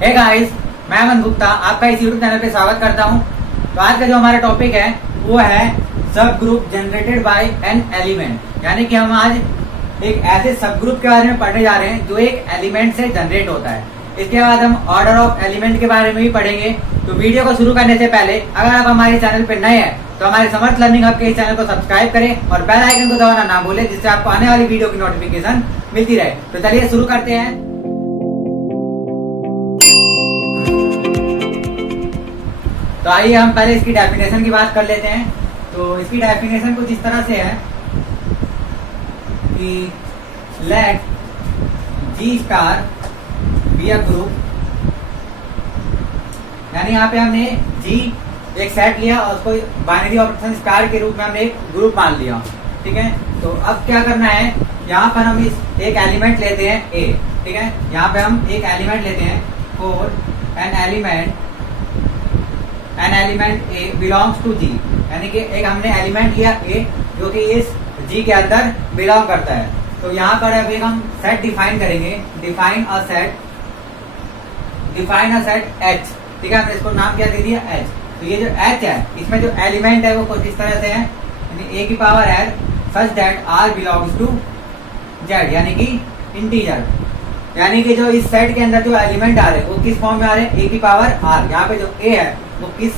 Hey guys, मैं अमन गुप्ता आपका इस यूट्यूब चैनल पे स्वागत करता हूं। तो आज का जो हमारा टॉपिक है वो है सब group generated by an element. यानी कि हम आज एक ऐसे सब ग्रुप के बारे में पढ़ने जा रहे हैं जो एक एलिमेंट से जनरेट होता है। इसके बाद हम ऑर्डर ऑफ एलिमेंट के बारे में भी पढ़ेंगे। तो वीडियो को शुरू करने से पहले अगर आप हमारे चैनल पर नए हैं तो हमारे समर्थ लर्निंग हब के इस चैनल को सब्सक्राइब करें और बेल आइकन को दबाना ना भूलें, जिससे आपको आने वाली वीडियो की नोटिफिकेशन मिलती रहे। तो चलिए शुरू करते हैं। तो आइए हम पहले इसकी डेफिनेशन की बात कर लेते हैं। तो इसकी डेफिनेशन कुछ इस तरह से है कि let G star be a group, यानी यहाँ पे हमने जी एक सेट लिया और उसको बाइनरी ऑपरेशन स्टार के रूप में हमने एक ग्रुप मान लिया। ठीक है, तो अब क्या करना है, यहाँ पर हम इस एक एलिमेंट लेते हैं ए। ठीक है, यहाँ पे हम एक एलिमेंट लेते हैं for an element A belongs to G, यानी कि एक हमने एलिमेंट लिया ए जो कि इस जी के अंदर बिलोंग करता है। तो यहाँ पर अभी हम सेट डिफाइन करेंगे, डिफाइन अ सेट एच। ठीक है, हमने इसको नाम क्या दे दिया, एच। तो ये जो एच है इसमें जो एलिमेंट है वो कुछ इस तरह से है, यानी ए की power l such that r belongs to Z, यानी कि इंटीजर। यानी कि जो इस सेट के अंदर जो एलिमेंट आ रहे हैं वो किस फॉर्म में आ रहे हैं, ए की पावर आर। यहाँ पे जो ए है वो किस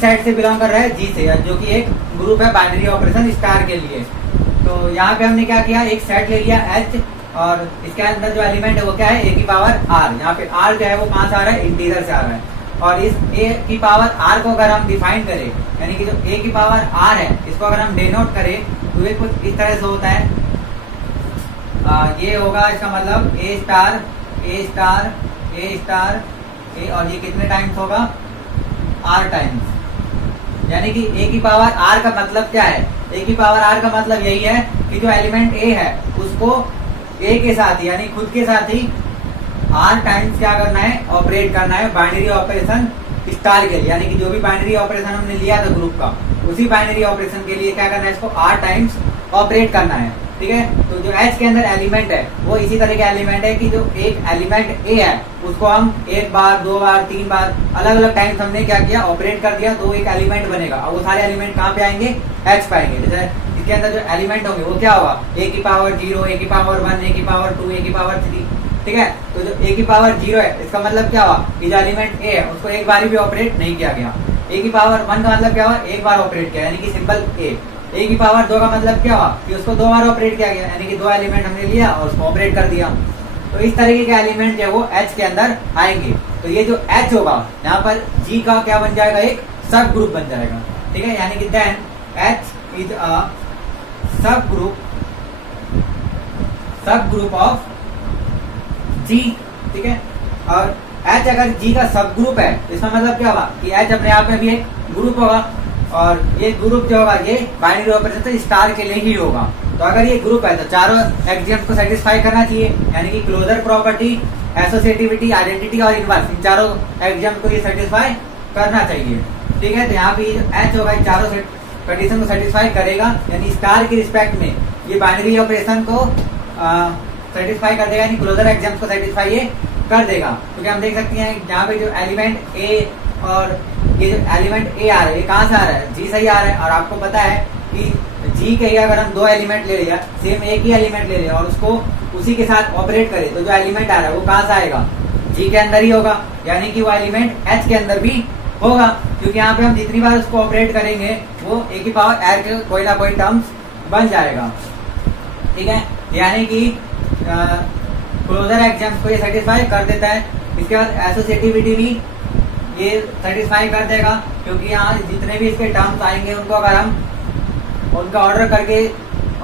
सेट से बिलोंग कर रहा है, जी से, जो कि एक ग्रुप है बाइनरी ऑपरेशन स्टार के लिए। तो यहाँ पे हमने क्या किया, एक सेट ले लिया एच और इसके अंदर जो एलिमेंट है वो क्या है, ए की पावर आर। यहाँ पे आर जो है वो कहाँ से आ रहा है, इंटीजर से आ रहा है। और इस ए की पावर आर को अगर हम डिफाइन करें, यानी कि जो ए की पावर आर है इसको अगर हम डिनोट करें तो ये कुछ इस तरह से होता है। ये होगा, इसका मतलब ए स्टार ए स्टार ए स्टार ए, और ये कितने टाइम्स होगा, आर टाइम्स। यानी कि ए की पावर आर का मतलब क्या है, ए की पावर आर का मतलब यही है कि जो एलिमेंट ए है उसको ए के साथ ही, यानी खुद के साथ ही आर टाइम्स क्या करना है, ऑपरेट करना है बाइनरी ऑपरेशन स्टार के लिए। यानी कि जो भी बाइनरी ऑपरेशन हमने लिया था ग्रुप का, उसी बाइनरी ऑपरेशन के लिए क्या करना है, इसको आर टाइम्स ऑपरेट करना है। ठीक है, तो जो एच के अंदर एलिमेंट है वो इसी तरह के एलिमेंट है कि जो एक एलिमेंट ए है उसको हम एक बार, दो बार, तीन बार अलग अलग टाइम्स हमने क्या किया, ऑपरेट कर दिया, तो एक एलिमेंट बनेगा। और वो सारे एलिमेंट कहाँ पे आएंगे, एच पे आएंगे। जैसे इसके अंदर जो एलिमेंट होंगे वो क्या होगा, ए की पावर 0, ए की पावर 1, ए की पावर 2, ए की पावर 3। ठीक है, तो जो ए की पावर 0 है इसका मतलब क्या हुआ कि जो एलिमेंट ए है उसको एक बार भी ऑपरेट नहीं किया गया। ए की पावर 1 का मतलब क्या हुआ, एक बार ऑपरेट किया, यानी कि सिंपल ए। ए की पावर 2 का मतलब क्या हुआ कि उसको 2 बार ऑपरेट किया गया, यानी कि 2 एलिमेंट हमने लिया और उसको ऑपरेट कर दिया। तो इस तरीके के एलिमेंट जो वो एच के अंदर आएंगे। तो ये जो एच होगा यहाँ पर जी का क्या बन जाएगा, एक सब ग्रुप बन जाएगा। ठीक है, यानी कि देन एच इज अ सब ग्रुप ऑफ जी। ठीक है, और एच अगर जी का सब ग्रुप है इसका मतलब क्या होगा कि एच अपने आप में भी एक ग्रुप होगा, और ये ग्रुप जो होगा ये बाइनरी ऑपरेशन स्टार के लिए ही होगा। तो अगर ये ग्रुप है तो चारों एक्सियम्स को सेटिस्फाई करना चाहिए, यानी कि क्लोजर प्रॉपर्टी, एसोसिएटिविटी, आइडेंटिटी और इनवर्स, इन चारों एक्सियम्स को ये सेटिस्फाई करना चाहिए। ठीक है, तो यहाँ पे एच होगा इन चारों कंडीशन को सेटिस्फाई करेगा, यानी स्टार की रिस्पेक्ट में ये बाइनरी ऑपरेशन को सेटिस्फाई कर देगा, यानी क्लोजर एक्सियम्स को सेटिस्फाई ये कर देगा। क्योंकि हम देख सकते हैं यहाँ पे जो एलिमेंट ए और ये जो एलिमेंट ए आ रहा है ये कहाँ से आ रहा है, जी से ही आ रहा है। और आपको पता है कि जी के ही अगर हम 2 एलिमेंट ले लिया, सेम एक ही एलिमेंट ले लिया और उसको उसी के साथ ऑपरेट करें तो जो एलिमेंट आ रहा है वो कहाँ से आएगा, जी के अंदर ही होगा, यानी कि वो एलिमेंट एच के अंदर भी होगा। क्योंकि यहाँ पे हम जितनी बार उसको ऑपरेट करेंगे वो ए की पावर एर के कोई ना कोई टर्म्स बन जाएगा। ठीक है, यानी कि क्लोजर एक्सियम्स को ये सेटिस्फाई कर देता है। इसके बाद एसोसिएटिविटी भी ये सेटिस्फाई कर देगा, क्योंकि यहाँ जितने भी इसके टर्म्स आएंगे उनको अगर हम उनका ऑर्डर करके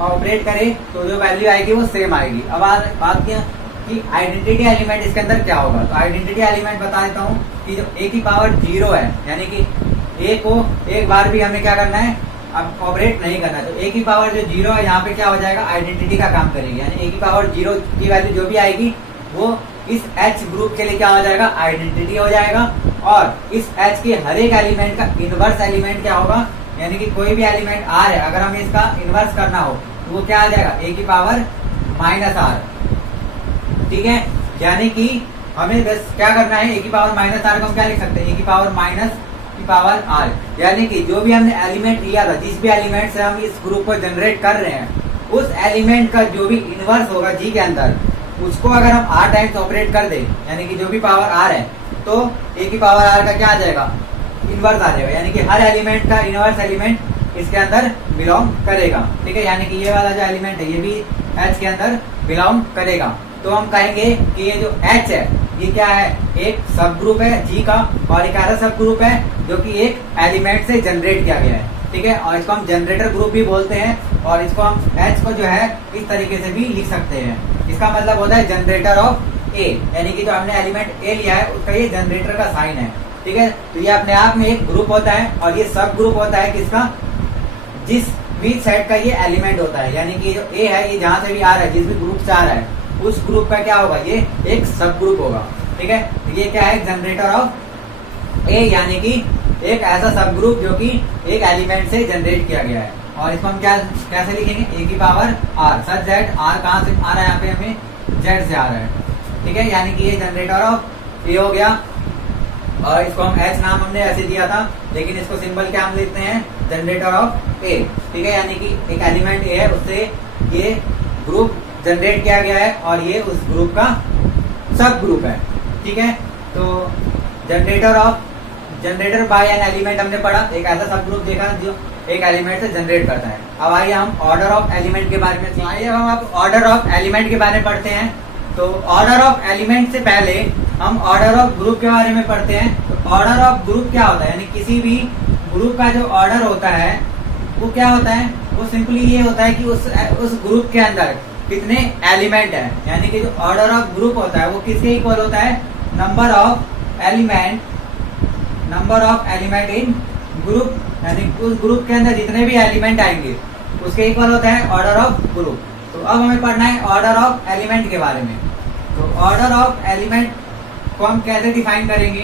ऑपरेट करें तो जो वैल्यू आएगी वो सेम आएगी। अब बात क्या कि आइडेंटिटी एलिमेंट इसके अंदर क्या होगा, तो आइडेंटिटी एलिमेंट बता देता हूँ कि जो ए की पावर 0 है, यानी कि ए को एक बार भी हमें क्या करना है, अब ऑपरेट नहीं करना। तो ए की पावर जो 0 है यहाँ पे क्या हो जाएगा, आइडेंटिटी का काम करेगी, यानी ए की पावर 0 की वैल्यू जो भी आएगी वो इस एच ग्रुप के लिए क्या हो जाएगा, आइडेंटिटी हो जाएगा। और इस एच के हर एक एलिमेंट का इनवर्स एलिमेंट क्या होगा, यानी कि कोई भी एलिमेंट आर है अगर हमें इसका इनवर्स करना हो तो वो क्या आ जाएगा, ए की पावर -r। ठीक है, यानी कि हमें बस क्या करना है, ए की पावर माइनस आर को हम क्या लिख सकते हैं, ए की पावर माइनस की पावर आर। यानी कि जो भी हमने एलिमेंट लिया था, जिस भी एलिमेंट से हम इस ग्रुप को जनरेट कर रहे हैं, उस एलिमेंट का जो भी इनवर्स होगा जी के अंदर, उसको अगर हम आर टाइम्स ऑपरेट कर दे, यानी कि जो भी पावर आर है, तो ए की पावर आर का क्या आ जाएगा, इनवर्स आ जाएगा। यानी कि हर एलिमेंट का इनवर्स एलिमेंट इसके अंदर बिलोंग करेगा। ठीक है, यानी कि ये वाला जो एलिमेंट है ये भी एच के अंदर बिलोंग करेगा। तो हम कहेंगे कि ये जो एच है ये क्या है, एक सब ग्रुप है जी का, और एक ऐसा सब ग्रुप है जो कि एक एलिमेंट से जनरेट किया गया है। ठीक है, और इसको हम जनरेटर ग्रुप भी बोलते हैं, और इसको हम एच को जो है इस तरीके से भी लिख सकते हैं। इसका मतलब होता है जनरेटर ऑफ ए, यानी कि जो हमने एलिमेंट ए लिया है उसका ये जनरेटर का साइन है। ठीक है, तो ये अपने आप में एक ग्रुप होता है, और ये सब ग्रुप होता है किसका, जिस भी सेट का ये एलिमेंट होता है। यानी कि जो ए है ये जहां से भी आ रहा है, जिस भी ग्रुप से आ रहा है, उस ग्रुप का क्या होगा, ये एक सब ग्रुप होगा। ठीक है, तो ये क्या है, जनरेटर ऑफ ए, यानी कि एक ऐसा सब ग्रुप जो कि एक एलिमेंट से जनरेट किया गया है। और इसको हम क्या कैसे लिखेंगे, ए की power r, such that r कहाँ से आ रहा है, यहाँ पे हमें जेड से आ रहा है। ठीक है, यानी कि ये जनरेटर ऑफ ए हो गया, और इसको हम एच नाम हमने ऐसे दिया था, लेकिन इसको सिंबल क्या हम लिखते हैं, जनरेटर ऑफ ए। ठीक है, यानी कि एक एलिमेंट ए है, उससे ये ग्रुप जनरेट किया गया है, और ये उस ग्रुप का सब ग्रुप है। ठीक है, तो जनरेटर बाय एन एलिमेंट हमने पढ़ा, एक ऐसा सब ग्रुप देखा जो एक एलिमेंट से जनरेट करता है। अब आइए हम ऑर्डर ऑफ एलिमेंट के बारे में, आइए हम अब ऑर्डर ऑफ एलिमेंट के बारे में पढ़ते हैं। तो ऑर्डर ऑफ एलिमेंट से पहले हम ऑर्डर ऑफ ग्रुप के बारे में पढ़ते हैं। तो ऑर्डर ऑफ ग्रुप क्या होता है, यानी किसी भी ग्रुप का जो ऑर्डर होता है वो क्या होता है, वो सिंपली ये होता है कि उस ग्रुप के अंदर कितने एलिमेंट है। यानी कि जो ऑर्डर ऑफ ग्रुप होता है वो किसके इक्वल होता है, number of element in group, यानी उस ग्रुप के अंदर जितने भी एलिमेंट आएंगे उसके इक्वल होता है ऑर्डर ऑफ ग्रुप। तो अब हमें पढ़ना है ऑर्डर ऑफ एलिमेंट के बारे में। तो ऑर्डर ऑफ एलिमेंट को हम कैसे डिफाइन करेंगे,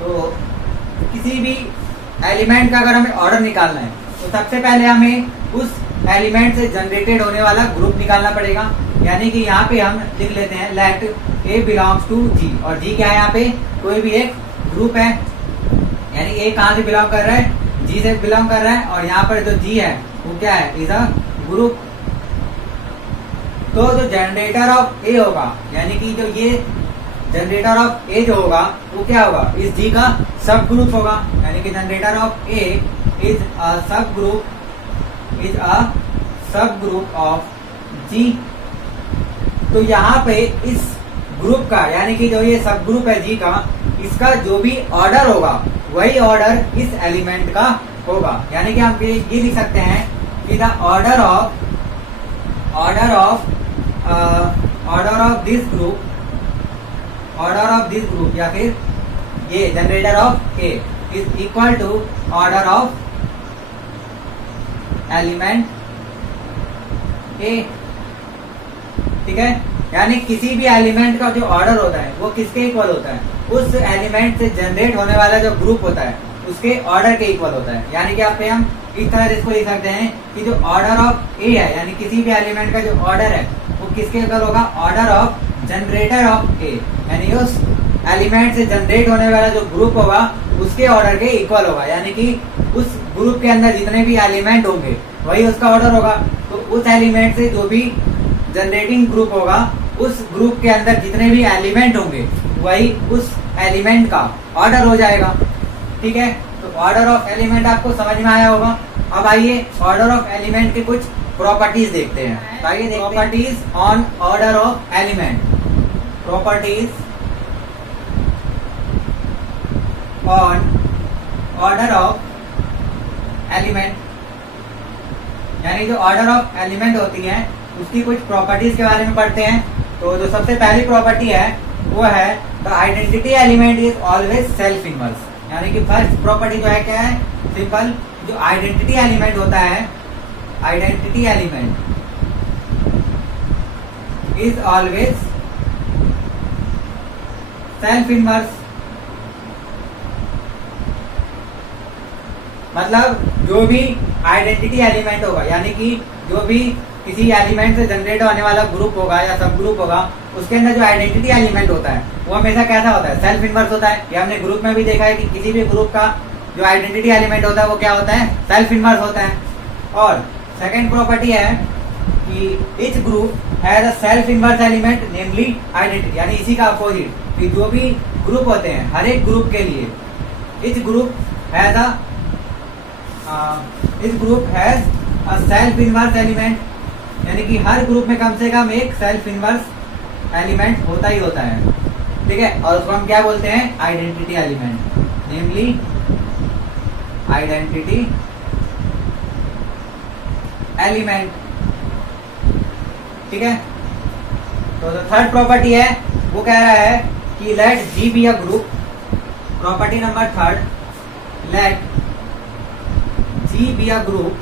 तो किसी भी एलिमेंट का अगर हमें ऑर्डर निकालना है तो सबसे पहले हमें उस एलिमेंट से जनरेटेड होने वाला ग्रुप निकालना पड़ेगा। यानी कि यहाँ पे हम लिख लेते हैं लेट ए बिलोंग्स टू जी, और जी क्या है, यहाँ पे कोई भी एक ग्रुप है, यानी ए कहाँ से बिलोंग कर रहा है, जी से बिलोंग कर रहा है, और यहाँ पर जो जी है वो क्या है, इज अ ग्रुप। तो जो जनरेटर ऑफ ए होगा, यानी कि जो ये जनरेटर ऑफ ए जो होगा वो क्या होगा, इस जी का सब ग्रुप होगा। यानी कि generator of A is a सब ग्रुप ऑफ जी। तो यहाँ पे इस ग्रुप का, यानी कि जो ये सब ग्रुप है जी का, इसका जो भी ऑर्डर होगा वही ऑर्डर इस एलिमेंट का होगा। यानी कि हम ये लिख सकते हैं कि the order of this group या फिर ये generator of A is equal to order of element A. ठीक है, यानी किसी भी एलिमेंट का जो ऑर्डर होता है वो किसके इक्वल होता है, उस एलिमेंट से जनरेट होने वाला जो ग्रुप होता है उसके ऑर्डर के इक्वल होता है। यानी कि आप पे हम इस तरह इसको लिख सकते हैं कि जो ऑर्डर ऑफ ए है, यानी किसी भी एलिमेंट का जो ऑर्डर है वो किसके इक्वल होगा, ऑर्डर ऑफ जनरेटर ऑफ ए, यानी उस एलिमेंट से जनरेट होने वाला जो ग्रुप होगा उसके ऑर्डर के इक्वल होगा। यानी कि उस ग्रुप के अंदर जितने भी एलिमेंट होंगे वही उसका ऑर्डर होगा। तो उस एलिमेंट से जो भी जनरेटिंग ग्रुप होगा उस ग्रुप के अंदर जितने भी एलिमेंट होंगे वही उस एलिमेंट का ऑर्डर हो जाएगा। ठीक है, तो ऑर्डर ऑफ एलिमेंट आपको समझ में आया होगा। अब आइए ऑर्डर ऑफ एलिमेंट के कुछ प्रॉपर्टीज देखते हैं। तो आइए properties on order of element. Properties on order of element, यानी जो ऑर्डर ऑफ एलिमेंट होती है उसकी कुछ प्रॉपर्टीज के बारे में पढ़ते हैं। तो जो सबसे पहली प्रॉपर्टी है वो है the identity element is always self inverse. यानी कि फर्स्ट प्रॉपर्टी जो है क्या है, सिंपल, जो आइडेंटिटी एलिमेंट होता है, identity element is always self inverse. मतलब जो भी आइडेंटिटी एलिमेंट होगा, यानी कि जो भी किसी एलिमेंट से जनरेट होने वाला ग्रुप होगा या सब ग्रुप होगा, उसके अंदर जो आइडेंटिटी एलिमेंट होता है वो हमेशा कैसा होता है, सेल्फ इनवर्स होता है। ये हमने ग्रुप में भी देखा है कि किसी भी ग्रुप का जो आइडेंटिटी एलिमेंट होता है वो क्या होता है, सेल्फ इनवर्स होता है। और सेकंड प्रॉपर्टी है कि each group has a self inverse element namely identity, यानी इसी का अपोजिट कि जो भी ग्रुप होते हैं हर एक ग्रुप के लिए each group has a self inverse element, यानी कि हर ग्रुप में कम से कम एक सेल्फ इनवर्स एलिमेंट होता ही होता है, ठीक है। और उसको हम क्या बोलते हैं, आइडेंटिटी एलिमेंट, नेमली आइडेंटिटी एलिमेंट, ठीक है। तो जो थर्ड प्रॉपर्टी है वो कह रहा है कि let G be a group, property number third, let G be a group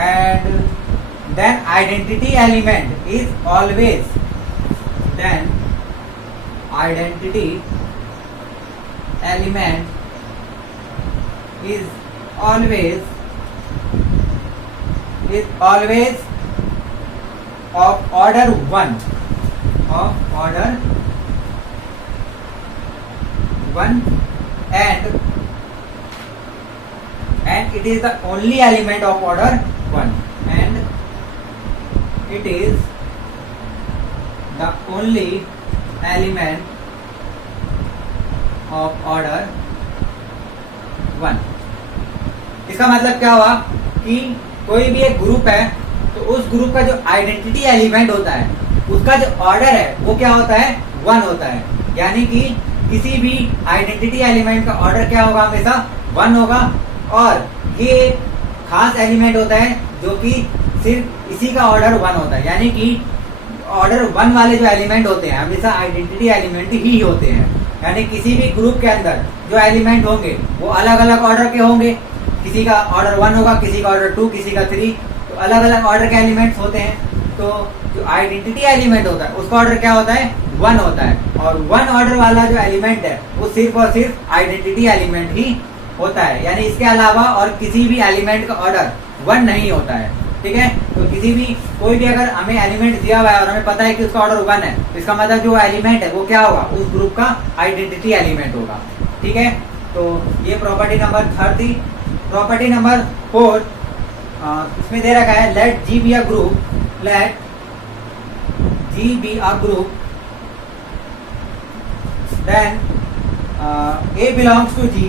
and then identity element is always of order 1 and it is the only element of order 1 and it is the only element of order 1। इसका मतलब क्या हुआ कि कोई भी एक group है तो उस ग्रुप का जो आइडेंटिटी एलिमेंट होता है उसका जो ऑर्डर है वो क्या होता है, 1 होता है। यानी कि किसी भी आइडेंटिटी एलिमेंट का ऑर्डर क्या होगा, हमेशा 1 होगा। और ये खास एलिमेंट होता है जो कि सिर्फ इसी का ऑर्डर 1 होता है, यानी कि ऑर्डर 1 वाले जो एलिमेंट होते हैं हमेशा आइडेंटिटी एलिमेंट ही होते हैं। यानी किसी भी ग्रुप के अंदर जो एलिमेंट होंगे वो अलग अलग ऑर्डर के होंगे, किसी का ऑर्डर 1 होगा, किसी का ऑर्डर 2, किसी का 3, तो अलग अलग ऑर्डर के एलिमेंट्स होते हैं। तो जो आइडेंटिटी एलिमेंट होता है उसका ऑर्डर क्या होता है, 1 होता है। और 1 ऑर्डर वाला जो एलिमेंट है वो सिर्फ और सिर्फ आइडेंटिटी एलिमेंट ही होता है, यानी इसके अलावा और किसी भी एलिमेंट का ऑर्डर 1 नहीं होता है, ठीक है। तो किसी भी कोई भी अगर हमें एलिमेंट दिया हुआ है और हमें पता है कि उसका ऑर्डर 1 है तो इसका मतलब जो एलिमेंट है वो क्या होगा, उस ग्रुप का आइडेंटिटी एलिमेंट होगा, ठीक है। तो ये प्रॉपर्टी नंबर 3 थी। प्रॉपर्टी नंबर 4 इसमें दे रखा है let G be a group, let G be a group then A belongs to G,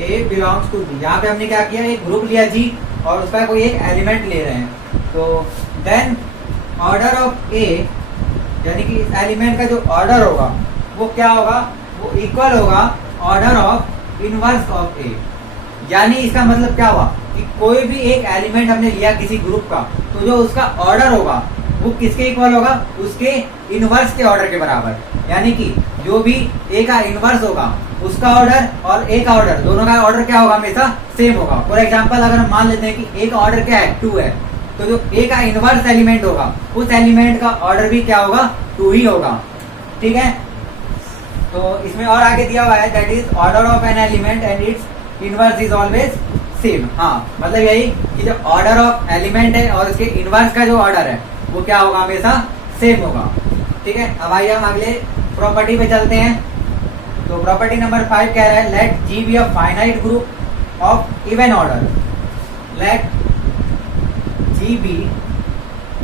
A belongs to G. यहाँ पे हमने क्या किया, एक ग्रुप लिया जी और उसका कोई एक एलिमेंट ले रहे हैं, तो देन ऑर्डर ऑफ ए, यानी कि इस एलिमेंट का जो ऑर्डर होगा वो क्या होगा, वो इक्वल होगा ऑर्डर ऑफ इनवर्स ऑफ ए। यानी इसका मतलब क्या हुआ कि कोई भी एक एलिमेंट हमने लिया किसी ग्रुप का, तो जो उसका ऑर्डर होगा वो किसके इक्वल होगा, उसके इनवर्स के ऑर्डर के बराबर। यानी कि जो भी ए का इनवर्स होगा उसका ऑर्डर और ए का ऑर्डर, दोनों का ऑर्डर क्या होगा, हमेशा सेम होगा। फॉर एग्जांपल अगर हम मान लेते हैं कि ए का ऑर्डर क्या है, 2 है, तो जो ए का इनवर्स एलिमेंट होगा उस एलिमेंट का ऑर्डर भी क्या होगा, 2 ही होगा, ठीक है। तो इसमें और आगे दिया हुआ है that is order of an element and it's inverse is always same. हाँ, मतलब यही कि जो ऑर्डर ऑफ एलिमेंट है और उसके इनवर्स का जो ऑर्डर है वो क्या होगा, हमेशा सेम होगा, ठीक है। अब आइए हम अगले प्रॉपर्टी पे चलते हैं। तो प्रॉपर्टी नंबर 5 कह रहा है let G be a finite group of even order, let G be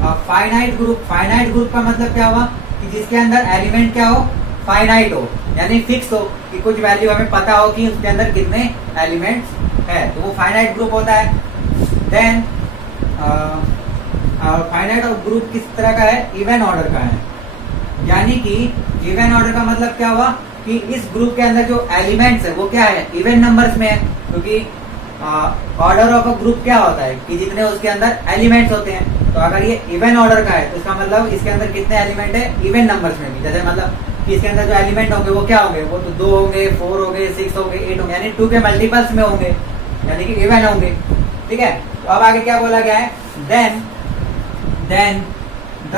a finite group. Finite group का मतलब क्या हुआ कि जिसके अंदर एलिमेंट क्या हो, फाइनाइट हो, यानी फिक्स हो कि कुछ वैल्यू हमें पता हो कि उसके अंदर कितने एलिमेंट्स है, तो वो फाइनाइट ग्रुप होता है। देन फाइनाइट ग्रुप किस तरह का है, इवन ऑर्डर का है। यानी कि इवन ऑर्डर का मतलब क्या हुआ कि इस ग्रुप के अंदर जो एलिमेंट्स है वो क्या है, इवन नंबर्स में है, क्योंकि ऑर्डर ऑफ अ ग्रुप क्या होता है कि जितने उसके अंदर एलिमेंट्स होते हैं। तो अगर ये इवन ऑर्डर का है तो इसका मतलब इसके अंदर कितने एलिमेंट है, इवन नंबर्स में भी। जैसे मतलब कि इसके अंदर जो एलिमेंट होंगे वो क्या होंगे, वो तो 2 होंगे, 4 होंगे, 6 होंगे, 8 होंगे, यानी 2 के मल्टीपल्स में होंगे, यानी कि इवन होंगे, ठीक है। तो अब आगे क्या बोला गया है, then the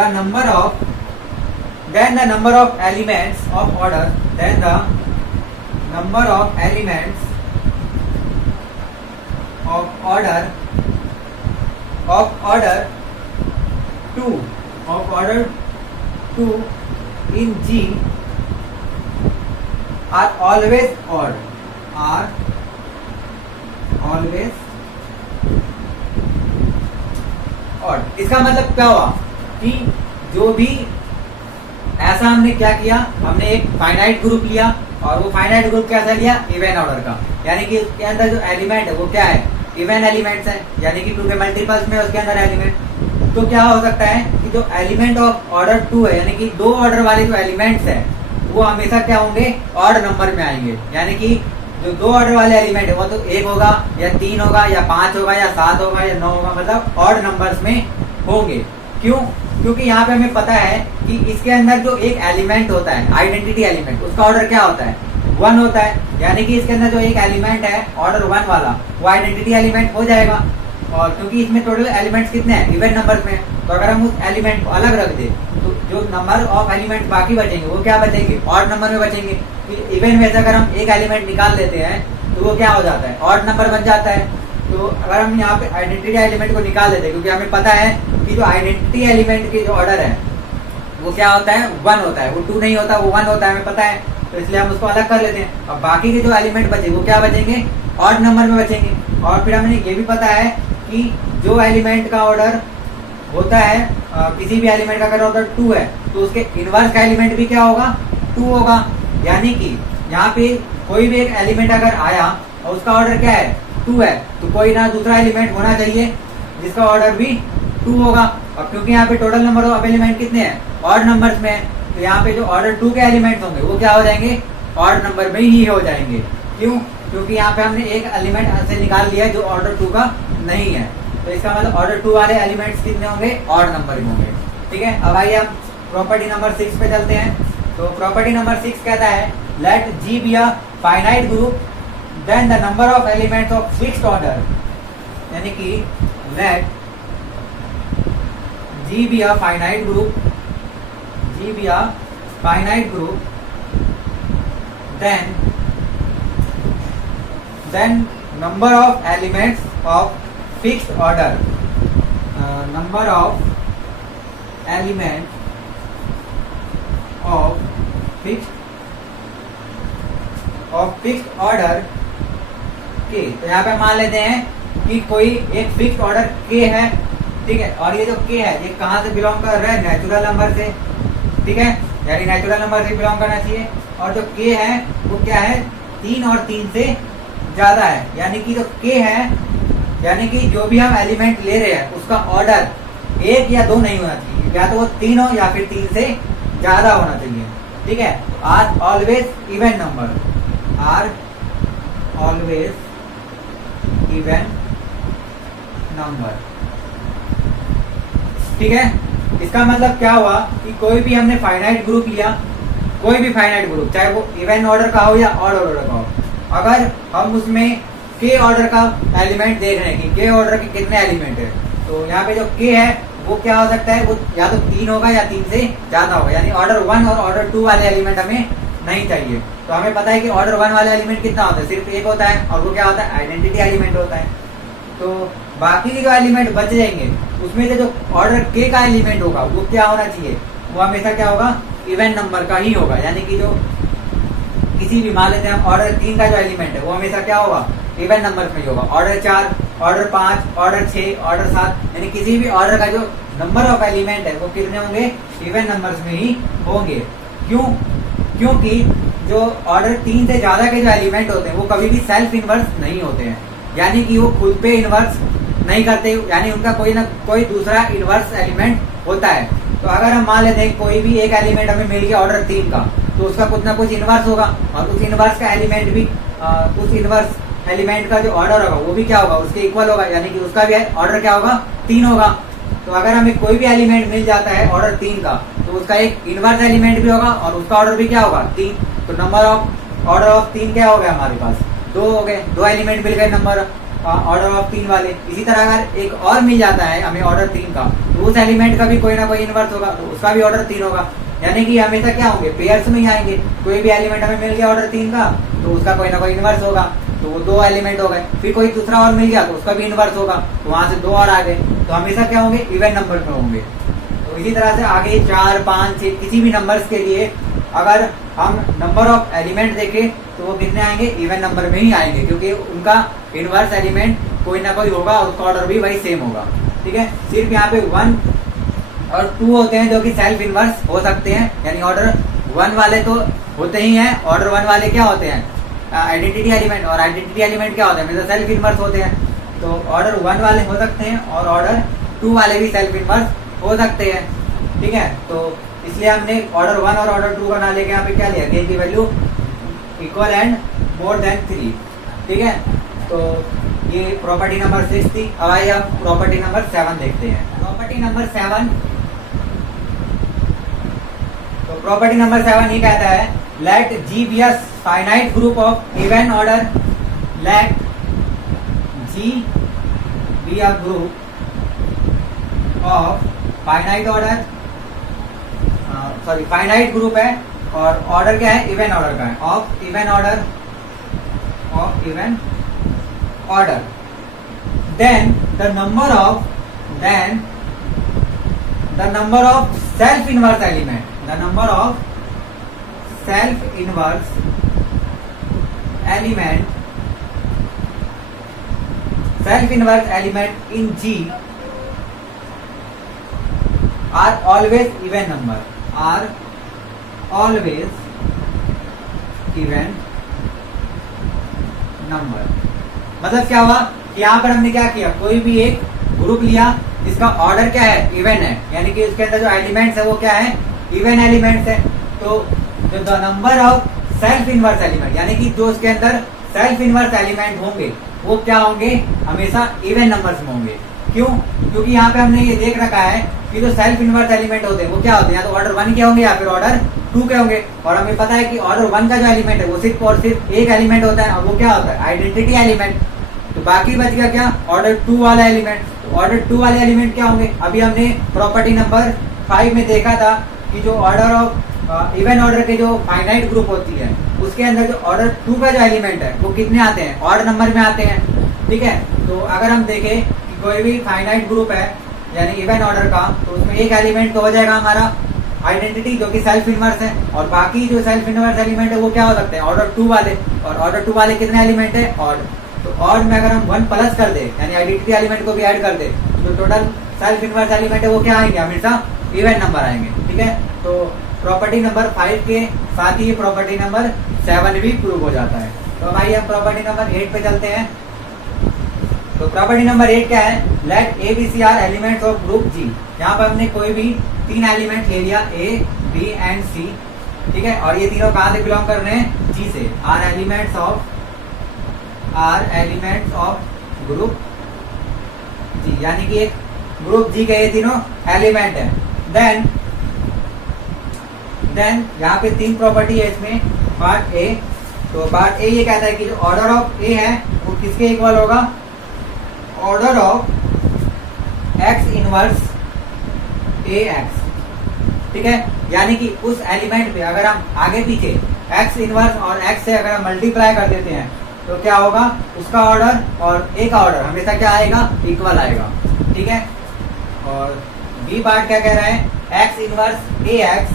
number of elements of order, then the number of elements of order 2 in G are always odd, are always odd। इसका मतलब क्या हुआ कि जो भी ऐसा हमने क्या किया, हमने एक फाइनाइट ग्रुप लिया और वो फाइनाइट ग्रुप कैसा लिया, इवन ऑर्डर का, यानी कि उसके अंदर जो एलिमेंट है वो क्या है, इवन एलिमेंट्स है, यानी कि 2 के मल्टीपल्स में उसके अंदर एलिमेंट। तो क्या हो सकता है कि जो एलिमेंट ऑफ ऑर्डर 2 है, यानी कि 2 ऑर्डर वाले जो एलिमेंट्स है वो हमेशा क्या होंगे, ऑड नंबर में आएंगे, यानी कि जो 2 ऑर्डर वाले एलिमेंट है वो तो 1 होगा या 3 होगा या 5 होगा या 7 होगा या 9 होगा, मतलब ऑड नंबर्स में होंगे। क्यों? क्योंकि यहाँ पे हमें पता है कि इसके अंदर जो एक एलिमेंट होता है, आइडेंटिटी एलिमेंट, उसका ऑर्डर क्या होता है, 1 होता है, यानी कि इसके अंदर जो एक एलिमेंट है ऑर्डर 1 वाला, वो आइडेंटिटी एलिमेंट हो जाएगा। और क्योंकि इसमें टोटल एलिमेंट्स कितने हैं, इवन नंबर्स में, तो अगर हम उस एलिमेंट को अलग रख दे तो जो नंबर ऑफ एलिमेंट बाकी बचेंगे वो क्या बचेंगे, ऑड नंबर में बचेंगे। इवन में से अगर हम एक एलिमेंट निकाल लेते हैं तो वो क्या हो जाता है, ऑड नंबर बन जाता है। तो अगर हम यहाँ पे आइडेंटिटी एलिमेंट को निकाल देते हैं, क्योंकि हमें पता है कि जो आइडेंटिटी एलिमेंट के जो ऑर्डर है वो क्या होता है, 1 होता है, वो 2 नहीं होता, वो 1 होता है, हमें पता है, तो इसलिए हम उसको अलग कर लेते हैं। अब बाकी के जो एलिमेंट बचे वो क्या बचेंगे, ऑड नंबर में बचेंगे। और फिर हमें ये भी पता है कि जो एलिमेंट का ऑर्डर होता है किसी भी एलिमेंट का अगर ऑर्डर 2 है तो उसके इनवर्स का एलिमेंट भी क्या होगा, 2 होगा। यानी कि यहाँ पे कोई भी एक एलिमेंट अगर आया और उसका ऑर्डर क्या है, 2 है, तो कोई ना दूसरा एलिमेंट होना चाहिए जिसका ऑर्डर भी 2 होगा। अब क्योंकि यहाँ पे टोटल नंबर ऑफ एलिमेंट कितने हैं, ऑड नंबर्स में है, तो यहाँ पे जो ऑर्डर 2 के एलिमेंट्स होंगे वो क्या हो जाएंगे, ऑड नंबर में ही हो जाएंगे। क्यों? क्योंकि यहाँ पे हमने एक एलिमेंट से निकाल लिया जो ऑर्डर 2 का नहीं है, तो इसका मतलब ऑर्डर 2 वाले एलिमेंट्स कितने होंगे, ऑड नंबर में होंगे। ठीक है, अब आइए हम प्रॉपर्टी नंबर 6 पे चलते हैं। तो प्रॉपर्टी नंबर 6 कहता है let G be a finite group then the number of elements of fixed order, यानी कि let G be a finite group, G be a finite group then number of elements of fixed order, number of elements of fixed order के, तो यहाँ पे मान लेते हैं कि कोई एक फिक्स्ड ऑर्डर के है, ठीक है, और ये जो के है ये कहाँ से बिलोंग कर रहा है, नेचुरल नंबर से, ठीक है, यानी नेचुरल नंबर से बिलोंग करना चाहिए। और जो के है वो क्या है, 3 और 3 से ज्यादा है, यानी कि जो के है, यानी कि जो भी हम एलिमेंट ले रहे हैं उसका ऑर्डर 1 या 2 नहीं होना चाहिए, या तो वो 3 हो या फिर 3 से ज्यादा होना चाहिए। ठीक है, are always even number, are always even number. ठीक है, इसका मतलब क्या हुआ कि कोई भी हमने फाइनाइट ग्रुप लिया, कोई भी फाइनाइट ग्रुप, चाहे वो इवन ऑर्डर का हो या ऑड ऑर्डर का हो, अगर हम उसमें के ऑर्डर का एलिमेंट देख रहे हैं कि के ऑर्डर के कितने एलिमेंट है, तो यहाँ पे जो के है वो क्या हो सकता है, वो या तो 3 होगा या 3 से ज्यादा होगा, यानी ऑर्डर 1 और ऑर्डर 2 वाले एलिमेंट हमें नहीं चाहिए। तो हमें पता है कि ऑर्डर 1 वाले एलिमेंट कितना होता है, सिर्फ 1 होता है, और वो क्या होता है, आइडेंटिटी एलिमेंट होता है। तो बाकी के जो एलिमेंट बच जाएंगे उसमें से जो ऑर्डर के का एलिमेंट होगा वो क्या होना चाहिए, वो हमेशा क्या होगा, इवन नंबर का ही होगा, यानी कि जो किसी भी मान लेते हैं हम ऑर्डर 3 का जो एलिमेंट है वो हमेशा क्या होगा, इवन नंबर में ही होगा। ऑर्डर 4, ऑर्डर 5, ऑर्डर 6, ऑर्डर 7, यानी किसी भी ऑर्डर का जो नंबर ऑफ एलिमेंट है वो कितने होंगे, इवन नंबर्स में ही होंगे। क्यों? क्योंकि जो ऑर्डर 3 से ज्यादा के जो एलिमेंट होते हैं वो कभी भी सेल्फ इनवर्स नहीं होते हैं, यानी कि वो खुद पे इनवर्स नहीं करते, यानी उनका कोई ना कोई दूसरा इनवर्स एलिमेंट होता है। तो अगर हम मान लेते हैं कोई भी एक एलिमेंट हमें मिल गया ऑर्डर 3 का, तो उसका कुछ ना कुछ इनवर्स होगा, और उस इनवर्स का एलिमेंट भी उस इनवर्स एलिमेंट का जो ऑर्डर होगा वो भी क्या होगा, उसके इक्वल होगा, यानी कि उसका भी ऑर्डर क्या होगा, 3 होगा। तो अगर हमें कोई भी एलिमेंट मिल जाता है ऑर्डर 3 का, तो उसका एक इनवर्स एलिमेंट भी होगा और उसका ऑर्डर भी क्या होगा, 3। तो नंबर ऑफ ऑर्डर ऑफ 3 क्या हो गया हमारे पास, 2 हो गए, 2 एलिमेंट मिल गए नंबर ऑर्डर ऑफ 3 वाले। इसी तरह अगर एक और मिल जाता है हमें ऑर्डर 3 का, तो उस एलिमेंट का भी कोई ना कोई इनवर्स होगा, तो उसका भी ऑर्डर 3 होगा, यानी कि हमेशा क्या होंगे, पेयर्स में ही आएंगे। कोई भी एलिमेंट हमें मिल गया ऑर्डर 3 का, तो उसका कोई ना कोई इनवर्स होगा, तो वो 2 एलिमेंट हो गए। फिर कोई दूसरा और मिल गया तो उसका भी इनवर्स होगा, तो वहां से 2 और आ गए, तो हमेशा क्या होंगे, इवन नंबर में होंगे। तो तो इसी तरह से आगे 4, 5, 6 किसी भी नंबर्स के लिए अगर हम नंबर ऑफ एलिमेंट देखें तो वो कितने आएंगे, इवन नंबर में ही आएंगे, क्योंकि उनका इनवर्स एलिमेंट कोई ना कोई होगा, उसका ऑर्डर भी वही सेम होगा। ठीक है, सिर्फ यहाँ पे 1 और 2 होते हैं जो कि सेल्फ इनवर्स हो सकते हैं, यानी ऑर्डर 1 वाले तो होते ही हैं। ऑर्डर 1 वाले क्या होते हैं, आइडेंटिटी एलिमेंट, और आइडेंटिटी एलिमेंट क्या होते हैं, मतलब सेल्फ इनवर्स होते हैं। तो ऑर्डर 1 वाले हो सकते हैं और ऑर्डर 2 वाले भी सेल्फ इनवर्स हो सकते हैं। ठीक है, तो इसलिए हमने ऑर्डर 1 और ऑर्डर 2 का ना लेके यहाँ पे क्या लिया, k की value equal and more than 3। ठीक है, तो ये प्रॉपर्टी नंबर 6 थी। अब आइए हम प्रॉपर्टी नंबर 7 देखते हैं। प्रॉपर्टी नंबर 7, तो प्रॉपर्टी नंबर 7 ये कहता है, let G be a finite group of even order, let G be a group of finite order, sorry finite group है और ऑर्डर क्या है, इवन ऑर्डर का है, of even order, of even order, then the number of self inverse element, the number of self inverse element in G are always even number, are always even number। मतलब क्या हुआ कि यहाँ पर हमने क्या किया, कोई भी एक ग्रुप लिया जिसका ऑर्डर क्या है, इवन है, यानी कि उसके अंदर जो एलिमेंट्स है वो क्या है, इवन एलिमेंट्स है। तो जो the number of self inverse element, यानी कि जो उसके अंदर सेल्फ इनवर्स एलिमेंट होंगे वो क्या होंगे, हमेशा इवन नंबर्स में होंगे। क्यों, क्योंकि यहाँ पे हमने ये देख रखा है कि जो सेल्फ इनवर्स एलिमेंट होते हैं वो क्या होते हैं, या तो ऑर्डर 1 के होंगे या फिर ऑर्डर 2 के होंगे। और हमें पता है कि ऑर्डर 1 का जो एलिमेंट है वो सिर्फ और सिर्फ एक एलिमेंट होता है, और वो क्या होता है, आइडेंटिटी एलिमेंट। तो बाकी बच गया क्या, ऑर्डर 2 वाला एलिमेंट। तो ऑर्डर 2 वाले एलिमेंट क्या होंगे, अभी हमने प्रॉपर्टी नंबर 5 में देखा था कि जो ऑर्डर ऑफ इवन ऑर्डर के जो फाइनाइट ग्रुप होती है उसके अंदर जो ऑर्डर 2 का जो एलिमेंट है वो कितने आते हैं, ऑड नंबर में आते हैं। ठीक है, तो अगर हम देखें कि कोई भी फाइनाइट ग्रुप है यानी इवन ऑर्डर का, तो उसमें एक एलिमेंट तो हो जाएगा हमारा आइडेंटिटी जो कि सेल्फ इनवर्स है, और बाकी जो सेल्फ इनवर्स एलिमेंट है वो क्या हो सकते हैं, ऑर्डर 2 वाले। और ऑर्डर 2 वाले कितने एलिमेंट है, ऑड। तो ऑड में अगर हम 1 प्लस कर दे यानी आइडेंटिटी एलिमेंट को भी ऐड कर दे तो टोटल सेल्फ इनवर्स एलिमेंट है वो क्या आएंगे, हमेशा इवन नंबर आएंगे। ठीक है, तो प्रॉपर्टी नंबर 5 के साथ ही प्रॉपर्टी नंबर 7 भी प्रूव हो जाता है। तो अब आइए हम प्रॉपर्टी नंबर 8 पे चलते हैं। तो प्रॉपर्टी नंबर 8 क्या है, let A B C are elements of group G. यहाँ पर हमने कोई भी 3 एलिमेंट ले लिया, ए बी एंड सी। ठीक है, और ये तीनों कहाँ से बिलोंग कर रहे हैं, जी से। आर एलिमेंट्स ऑफ ग्रुप जी, यानी कि एक ग्रुप जी के ये तीनों एलिमेंट है। देन यहाँ पे 3 प्रॉपर्टी है इसमें। पार्ट ए, तो पार्ट ए ये कहता है कि जो ऑर्डर ऑफ ए है वो किसके इक्वल होगा, order of x inverse A x. ठीक है, यानी कि उस एलिमेंट पे अगर हम आगे पीछे एक्स इनवर्स और एक्स से अगर हम मल्टीप्लाई कर देते हैं तो क्या होगा, उसका ऑर्डर और ए का ऑर्डर हमेशा क्या आएगा, इक्वल आएगा। ठीक है, और बी पार्ट क्या कह रहा है, एक्स इनवर्स ए एक्स,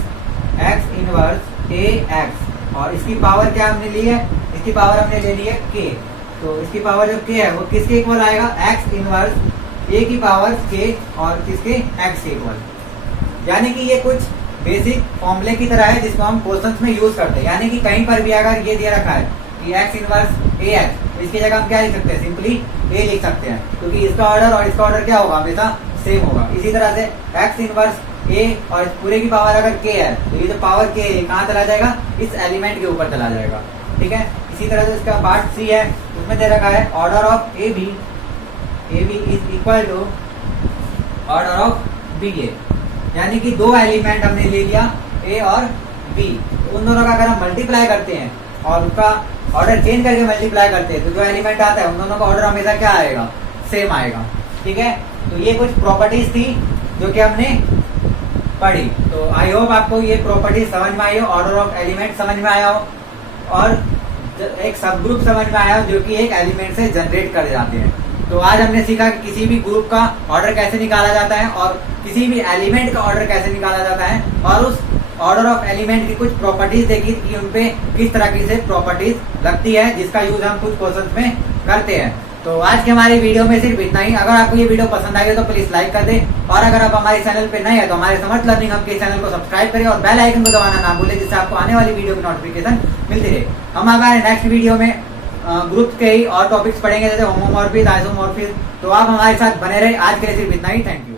एक्स इनवर्स ए एक्स, और इसकी पावर क्या हमने ली है, इसकी पावर हमने ले ली है के। तो इसकी पावर जो के है वो किसके इक्वल आएगा, एक्स इनवर्स ए की पावर के और किसके, एक्स के इक्वल। यानी कि ये कुछ बेसिक फॉर्मूले की तरह है जिसको हम क्वेश्चंस में यूज करते हैं। यानी कि कहीं पर भी अगर ये दिया रखा है कि एक्स इनवर्स ए एक्स, इसकी जगह हम क्या लिख सकते हैं, सिंपली ए लिख सकते हैं, क्योंकि इसका ऑर्डर और इसका ऑर्डर क्या होगा, हमेशा सेम होगा। इसी तरह से एक्स इनवर्स ए और पूरे की पावर अगर के है तो ये जो पावर के है कहाँ चला जाएगा, इस एलिमेंट के ऊपर चला जाएगा। ठीक है, इसी तरह से इसका पार्ट सी है, उसमें दे रखा है order of A B is equal to order of B A. यानी कि 2 एलिमेंट हमने ले लिया ए और बी, तो उन दोनों का अगर हम मल्टीप्लाई करते हैं और उसका ऑर्डर चेंज करके मल्टीप्लाई करते हैं तो जो एलिमेंट आता है उन दोनों का ऑर्डर हमेशा क्या आएगा, सेम आएगा। ठीक है, तो ये कुछ प्रॉपर्टीज थी जो कि हमने पढ़ी। तो आई होप आपको ये प्रॉपर्टी समझ में आई हो, ऑर्डर ऑफ एलिमेंट समझ में आया हो, और एक सब ग्रुप समझ में आया हो जो कि एक एलिमेंट से जनरेट कर जाते हैं। तो आज हमने सीखा कि किसी भी ग्रुप का ऑर्डर कैसे निकाला जाता है और किसी भी एलिमेंट का ऑर्डर कैसे निकाला जाता है, और उस ऑर्डर ऑफ एलिमेंट की कुछ प्रॉपर्टीज देखी कि उनपे किस तरह की से प्रॉपर्टीज लगती है, जिसका यूज हम कुछ क्वेश्चंस में करते हैं। तो आज के हमारी वीडियो में सिर्फ इतना ही। अगर आपको ये वीडियो पसंद आई हो तो प्लीज लाइक कर दे, और अगर आप हमारे चैनल पे नए हैं तो हमारे समर्थ लर्निंग हब के चैनल को सब्सक्राइब करें और बेल आइकन को दबाना ना भूलें, जिससे आपको आने वाली वीडियो की नोटिफिकेशन मिलती रहे। हम हमारे नेक्स्ट वीडियो में ग्रुप के ही और टॉपिक्स पढ़ेंगे, जैसे होमोमॉर्फिज्म, आइसोमॉर्फिज्म। तो आप हमारे साथ बने रहे। आज के लिए सिर्फ इतना ही। Thank you.